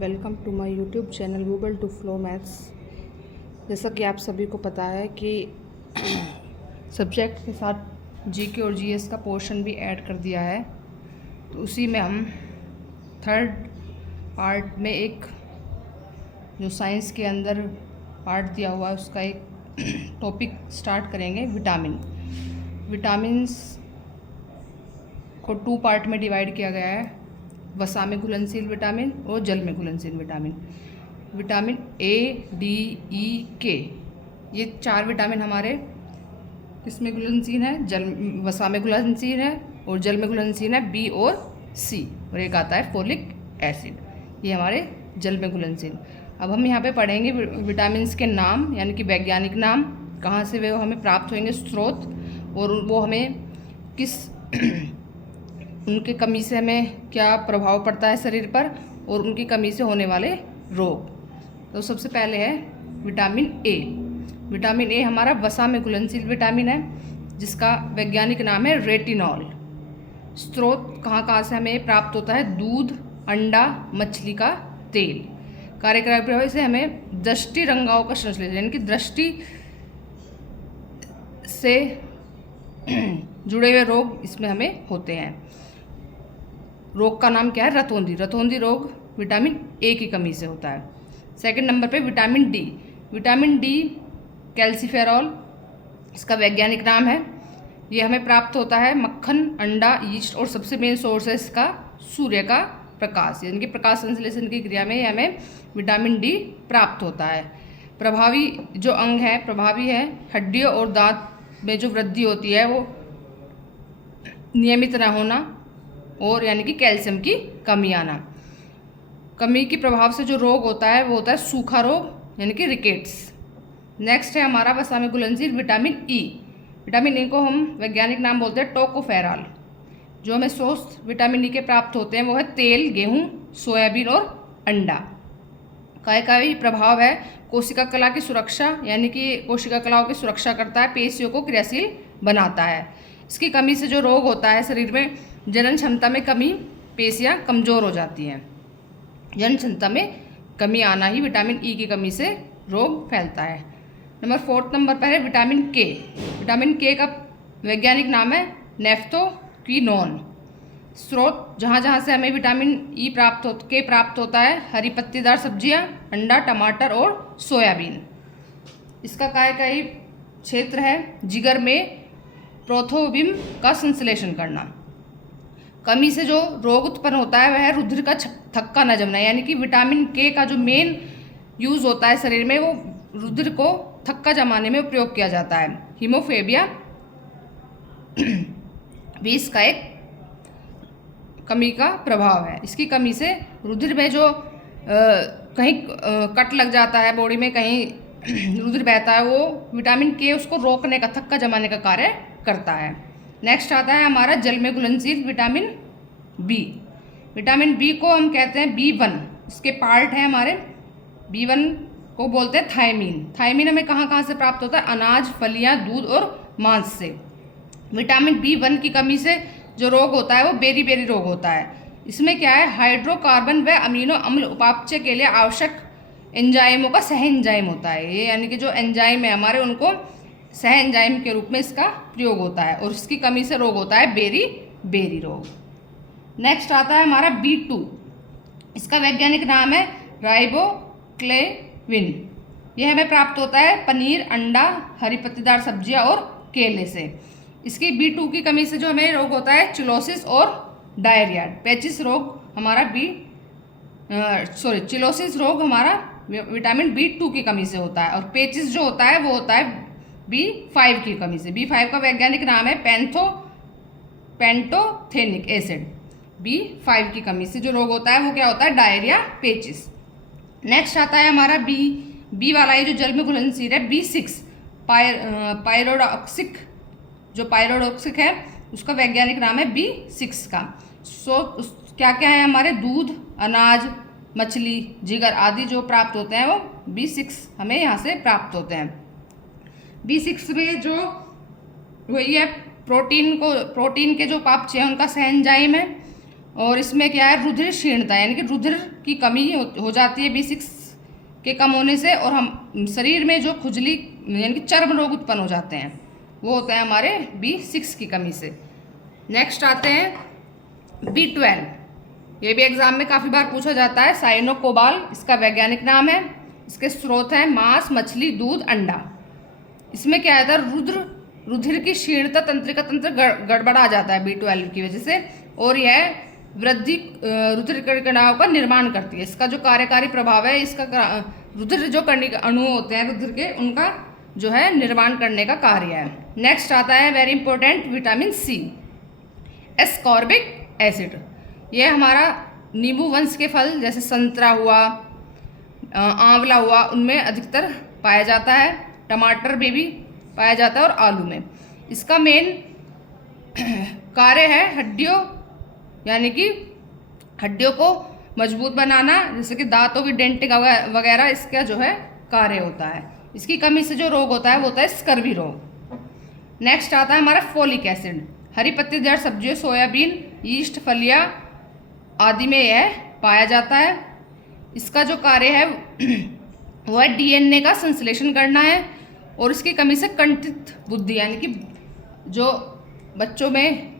Welcome to my YouTube channel Google to flow maths. जैसा कि आप सभी को पता है कि सब्जेक्ट के साथ जीके और जीएस का पोर्शन भी ऐड कर दिया है, तो उसी में हम थर्ड पार्ट में एक जो साइंस के अंदर पार्ट दिया हुआ है उसका एक टॉपिक स्टार्ट करेंगे। विटामिन्स को 2 पार्ट में डिवाइड किया गया है, वसा में घुलनशील विटामिन और जल में घुलनशील विटामिन। विटामिन ए, डी, ई, के, ये 4 विटामिन हमारे किस में घुलनशील है? वसा में घुलनशील है, और जल में घुलनशील है बी और सी, और एक आता है फोलिक एसिड, ये हमारे जल में घुलनशील। अब हम यहाँ पे पढ़ेंगे विटामिन्स के नाम, यानी कि वैज्ञानिक नाम, कहाँ से वे हमें प्राप्त होंगे, स्रोत, और वो हमें किस उनकी कमी से हमें क्या प्रभाव पड़ता है शरीर पर, और उनकी कमी से होने वाले रोग। तो सबसे पहले है विटामिन ए। विटामिन ए हमारा वसा में घुलनशील विटामिन है, जिसका वैज्ञानिक नाम है रेटिनॉल। स्रोत कहाँ से हमें प्राप्त होता है? दूध, अंडा, मछली का तेल। कार्यकारी प्रभाव से हमें दृष्टि रंगाओं का संश्लेषण, यानी कि दृष्टि से जुड़े हुए रोग इसमें हमें होते हैं। रोग का नाम क्या है? रतौंधी। रतौंधी रोग विटामिन ए की कमी से होता है। सेकंड नंबर पे vitamin D. Vitamin D calciferol इसका वैज्ञानिक नाम है। ये हमें प्राप्त होता है मक्खन, अंडा, यीस्ट, और सबसे मेन सोर्स है इसका सूर्य का प्रकाश, यानी कि प्रकाश संश्लेषण की क्रिया में हमें विटामिन डी प्राप्त होता है। प्रभावी जो अंग है, प्रभावी है हड्डियों और दांत में जो वृद्धि होती है वो नियमित न होना, और यानी कि कैल्शियम की कमी आना। कमी के प्रभाव से जो रोग होता है वो होता है सूखा रोग, यानी कि रिकेट्स। नेक्स्ट है हमारा वसा में घुलनशील विटामिन ई। विटामिन ई को हम वैज्ञानिक नाम बोलते हैं टोकोफेरॉल। जो हमें सोर्स विटामिन ई के प्राप्त होते हैं वो है तेल, गेहूँ, सोयाबीन और अंडा। कार्यकारी प्रभाव है कोशिका कला की सुरक्षा, यानी कि कोशिका कलाओं की सुरक्षा करता है, पेशियों को क्रियाशील बनाता है। इसकी कमी से जो रोग होता है शरीर में जनन क्षमता में कमी, पेशियां कमज़ोर हो जाती हैं। जनन क्षमता में कमी आना ही विटामिन ई की कमी से रोग फैलता है। फोर्थ नंबर पर है विटामिन के। विटामिन के का वैज्ञानिक नाम है नेफ्थोक्विनोन। स्रोत जहाँ से हमें विटामिन ई प्राप्त होता है हरी पत्तीदार सब्जियाँ, अंडा, टमाटर और सोयाबीन। इसका कार्यकारी क्षेत्र है जिगर में प्रोथोबिम का संश्लेषण करना। कमी से जो रोग उत्पन्न होता है वह रुधिर का थक्का न जमना, यानी कि विटामिन के का जो मेन यूज़ होता है शरीर में वो रुधिर को थक्का जमाने में उपयोग किया जाता है। हीमोफेबिया भी इसका एक कमी का प्रभाव है। इसकी कमी से रुधिर में जो कहीं कट लग जाता है बॉडी में, कहीं रुधिर बहता है, वो विटामिन के उसको रोकने का, थक्का जमाने का कार्य करता है। नेक्स्ट आता है हमारा जल में घुलनशील विटामिन बी। विटामिन बी को हम कहते हैं B1। इसके पार्ट हैं हमारे। B1 को बोलते हैं थायमीन। थायमीन हमें कहाँ से प्राप्त होता है? अनाज, फलियाँ, दूध और मांस से। विटामिन B1 की कमी से जो रोग होता है वो बेरी रोग होता है। इसमें क्या है? हाइड्रोकार्बन व अमीनो अम्ल उपापचय के लिए आवश्यक एंजाइमों का सह एंजाइम होता है ये, यानी कि जो एंजाइम है हमारे उनको सह एंजाइम के रूप में इसका प्रयोग होता है, और इसकी कमी से रोग होता है बेरी रोग। नेक्स्ट आता है हमारा B2। इसका वैज्ञानिक नाम है राइबोक्लेविन। यह हमें प्राप्त होता है पनीर, अंडा, हरी पत्तीदार सब्जियां और केले से। इसकी B2 की कमी से जो हमें रोग होता है चिलोसिस और डायरिया। पेचिस रोग हमारा चिलोसिस रोग हमारा विटामिन B2 की कमी से होता है, और पेचिस जो होता है वो होता है B5 की कमी से। B5 का वैज्ञानिक नाम है पेंटोथेनिक एसिड। B5 की कमी से जो रोग होता है वो क्या होता है? डायरिया, पेचिस। नेक्स्ट आता है हमारा बी वाला, ये जो जल में घुलनशील है B6 पायरोडॉक्सिक। जो पायरोडॉक्सिक है उसका वैज्ञानिक नाम है B6 का। क्या क्या है हमारे? दूध, अनाज, मछली, जिगर आदि जो प्राप्त होते हैं वो B6 हमें यहाँ से प्राप्त होते हैं। B6 में जो वही है प्रोटीन के जो उपापचय है उनका सह एंजाइम है, और इसमें क्या है, रुधिर क्षीणता, यानी कि रुधिर की कमी हो जाती है B6 के कम होने से, और हम शरीर में जो खुजली यानी कि चर्म रोग उत्पन्न हो जाते हैं वो होते हैं हमारे B6 की कमी से। नेक्स्ट आते हैं B12। ये भी एग्जाम में काफ़ी बार पूछा जाता है। साइनोकोबाल इसका वैज्ञानिक नाम है। इसके स्रोत हैं मांस, मछली, दूध, अंडा। इसमें क्या होता है, रुधिर की क्षीणता, तंत्रिका तंत्र गड़बड़ा जाता है B12 की वजह से, और यह वृद्धि रुधिर कणिकाओं का निर्माण करती है। इसका जो कार्यकारी प्रभाव है, इसका रुधिर जो कणिका अणु होते हैं रुधिर के, उनका जो है निर्माण करने का कार्य है। नेक्स्ट आता है very important vitamin C, ascorbic acid. यह हमारा नींबू वंश के फल जैसे संतरा हुआ, आंवला हुआ, उनमें अधिकतर पाया जाता है। टमाटर में भी पाया जाता है और आलू में। इसका मेन कार्य है हड्डियों, यानी कि हड्डियों को मजबूत बनाना, जैसे कि दांतों की डेंटिंग वगैरह, इसका जो है कार्य होता है। इसकी कमी से जो रोग होता है वो होता है स्कर्वी रोग। नेक्स्ट आता है हमारा फोलिक एसिड। हरी पत्तेदार सब्जियों, सोयाबीन, यीस्ट, फलियां आदि में यह पाया जाता है। इसका जो कार्य है वह DNA का संश्लेषण करना है, और इसकी कमी से कंठित बुद्धि, यानी कि जो बच्चों में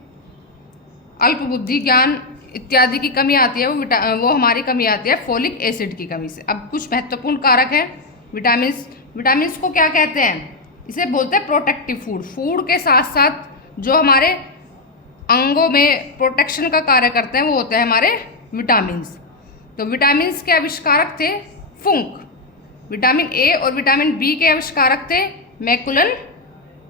अल्प बुद्धि, ज्ञान इत्यादि की कमी आती है, वो हमारी कमी आती है फोलिक एसिड की कमी से। अब कुछ महत्वपूर्ण कारक हैं विटामिन्स को क्या कहते हैं, इसे बोलते हैं प्रोटेक्टिव फूड। फूड के साथ साथ जो हमारे अंगों में प्रोटेक्शन का कार्य करते हैं वो होते हैं हमारे विटामिन्स। तो विटामिन्स के आविष्कारक थे फुंक। विटामिन A और विटामिन B के आविष्कारक थे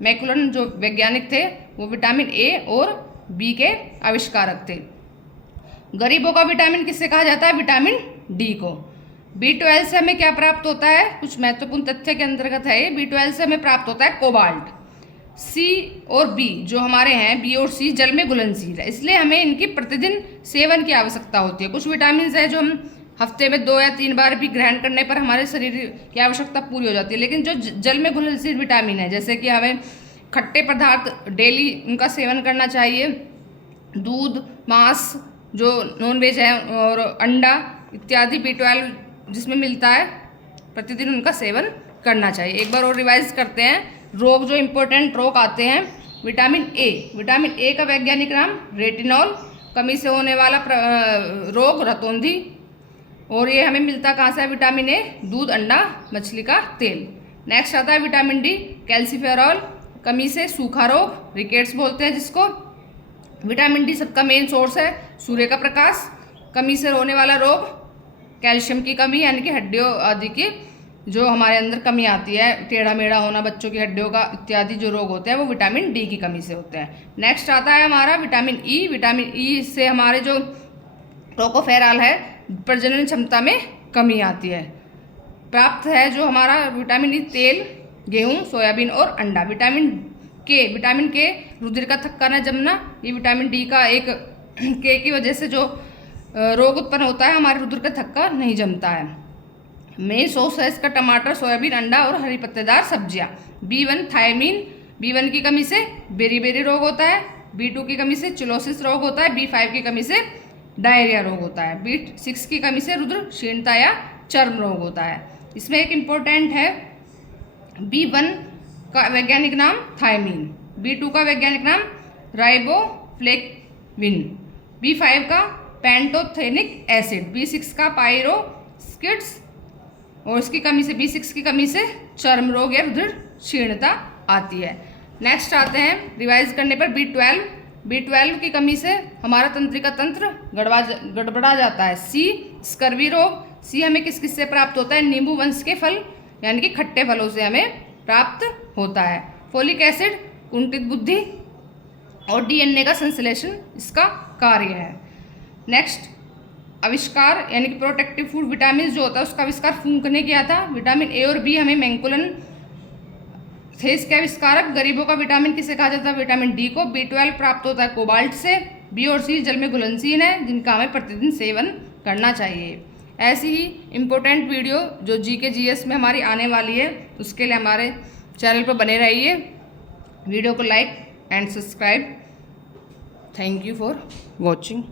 मैकुलन जो वैज्ञानिक थे वो विटामिन A और B के आविष्कारक थे। गरीबों का विटामिन किससे कहा जाता है, विटामिन D को। B12 से हमें क्या प्राप्त होता है, कुछ महत्वपूर्ण तथ्य के अंतर्गत है ये। B12 से हमें प्राप्त होता है कोबाल्ट। C और B जो हमारे हैं, B और C जल में घुलनशील है, इसलिए हमें इनकी प्रतिदिन सेवन की आवश्यकता होती है। कुछ विटामिन है जो हम हफ्ते में 2 या 3 बार भी ग्रहण करने पर हमारे शरीर की आवश्यकता पूरी हो जाती है। लेकिन जो जल में घुलनशील विटामिन है, जैसे कि हमें खट्टे पदार्थ डेली उनका सेवन करना चाहिए, दूध, मांस जो नॉनवेज है, और अंडा इत्यादि B12 जिसमें मिलता है, प्रतिदिन उनका सेवन करना चाहिए। एक बार और रिवाइज करते हैं रोग, जो इम्पोर्टेंट रोग आते हैं। विटामिन ए का वैज्ञानिक नाम रेटिनॉल, कमी से होने वाला रोग रतौंधी, और ये हमें मिलता कहाँ से है, विटामिन ए, दूध, अंडा, मछली का तेल। नेक्स्ट आता है विटामिन डी, कैल्सीफेरॉल, कमी से सूखा रोग, रिकेट्स बोलते हैं जिसको। विटामिन डी सबका मेन सोर्स है सूर्य का प्रकाश। कमी से होने वाला रोग कैल्शियम की कमी, यानी कि हड्डियों आदि की जो हमारे अंदर कमी आती है, टेढ़ा मेढ़ा होना बच्चों की हड्डियों का इत्यादि जो रोग होते हैं वो विटामिन डी की कमी से होते हैं। नेक्स्ट आता है हमारा विटामिन ई। विटामिन ई से हमारे जो टोकोफेरॉल है, प्रजनन क्षमता में कमी आती है। प्राप्त है जो हमारा विटामिन ई तेल, गेहूँ, सोयाबीन और अंडा। विटामिन के रुधिर का थक्का न जमना, ये विटामिन डी का एक के की वजह से जो रोग उत्पन्न होता है, हमारे रुधिर का थक्का नहीं जमता है। मेन सोर्स है इसका टमाटर, सोयाबीन, अंडा और हरी पत्तेदार सब्जियां। B1 थायमीन, B1 की कमी से बेरी रोग होता है, B2 की कमी से चिलोसिस रोग होता है, B5 की कमी से डायरिया रोग होता है, B6 की कमी से रुधिर क्षीणता या चर्म रोग होता है। इसमें एक इम्पोर्टेंट है, B1 का वैज्ञानिक नाम थायमीन, B2 का वैज्ञानिक नाम राइबोफ्लेविन, B5 का पेंटोथेनिक एसिड, B6 का पायरोस्किड्स, और इसकी कमी से B6 की कमी से चर्म रोग या रुधिर क्षीणता आती है। नेक्स्ट आते हैं रिवाइज करने पर B12 की कमी से हमारा तंत्रिका तंत्र गड़बड़ा जाता है। C स्कर्वी रोग, C हमें किस से प्राप्त होता है, नींबू वंश के फल यानी कि खट्टे फलों से हमें प्राप्त होता है। फोलिक एसिड कुंठित बुद्धि और DNA का संश्लेषण इसका कार्य है। नेक्स्ट आविष्कार यानी कि प्रोटेक्टिव फूड विटामिन जो होता है उसका आविष्कार फूंक ने किया था। विटामिन ए और बी हमें मैकुलन थे इसके आविष्कारक। गरीबों का विटामिन किसे कहा जाता है, विटामिन डी को। B12 प्राप्त होता है कोबाल्ट से। बी और सी जल में घुलनशील है, जिनका हमें प्रतिदिन सेवन करना चाहिए। ऐसी ही इम्पोर्टेंट वीडियो जो GK GS में हमारी आने वाली है, उसके लिए हमारे चैनल पर बने रहिए। वीडियो को like and subscribe. Thank you for watching.